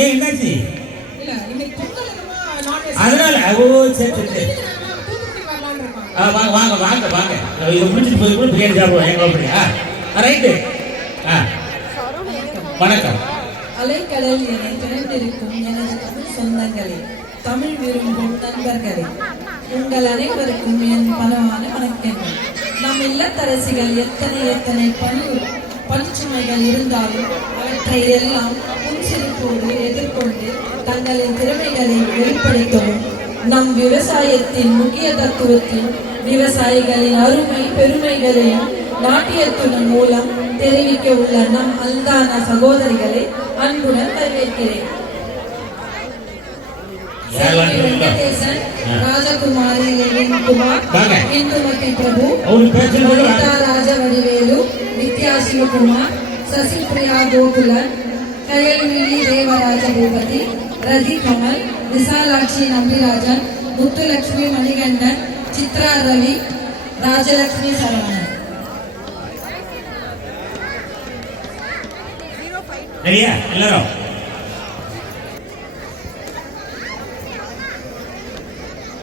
ஏன் என்னாச்சு? இல்ல இன்னைக்கு பொங்கல் என்னமோ நான்வெஜ் அதனால ஓ சரி சரி தூத்துக்குடி வரலாம்னு இருக்கோம். வாங்க வாங்க வாங்க வாங்க இதை முடிச்சுட்டு போய் கூட பிரியாணி சாப்பிடுவோம் எங்க அப்படியா ரைட்டு. வணக்கம். அலைக்கடல் என திறந்திருக்கும் எனது தமிழ் சொந்தங்களே, தமிழ் விரும்பும் நண்பர்களே, உங்கள் அனைவருக்கும் என் பணமான வணக்கங்கள். நம் இல்லத்தரசிகள் எத்தனை பணிச்சுமைகள் இருந்தாலும் அவற்றை எல்லாம் புன்சிரிப்போடு எதிர்கொண்டு தங்களின் திறமைகளை வெளிப்படுத்தவும், நம் விவசாயத்தின் முக்கிய தத்துவத்தின் விவசாயிகளின் அருமை பெருமைகளையும் நாட்டியத்துடன் மூலம் தெரிவிக்க உள்ள நம் அன்பான சகோதரிகளை அன்புடன் வரவேற்கிறேன். வெங்கடேசன், ராஜகுமாரி குமார், இந்துமதி பிரபு, வனிதா ராஜவடிவேலு, வித்யா சிவகுமார், சசிபிரியா கோகுலன், கயல்விழி தேவராஜ பூபதி, ரதி கமல், விசாலாட்சி நம்பிராஜன், முத்துலட்சுமி மணிகண்டன், சித்ரா ரவி, ராஜலட்சுமி சரவணன். சரியா எல்லாரும்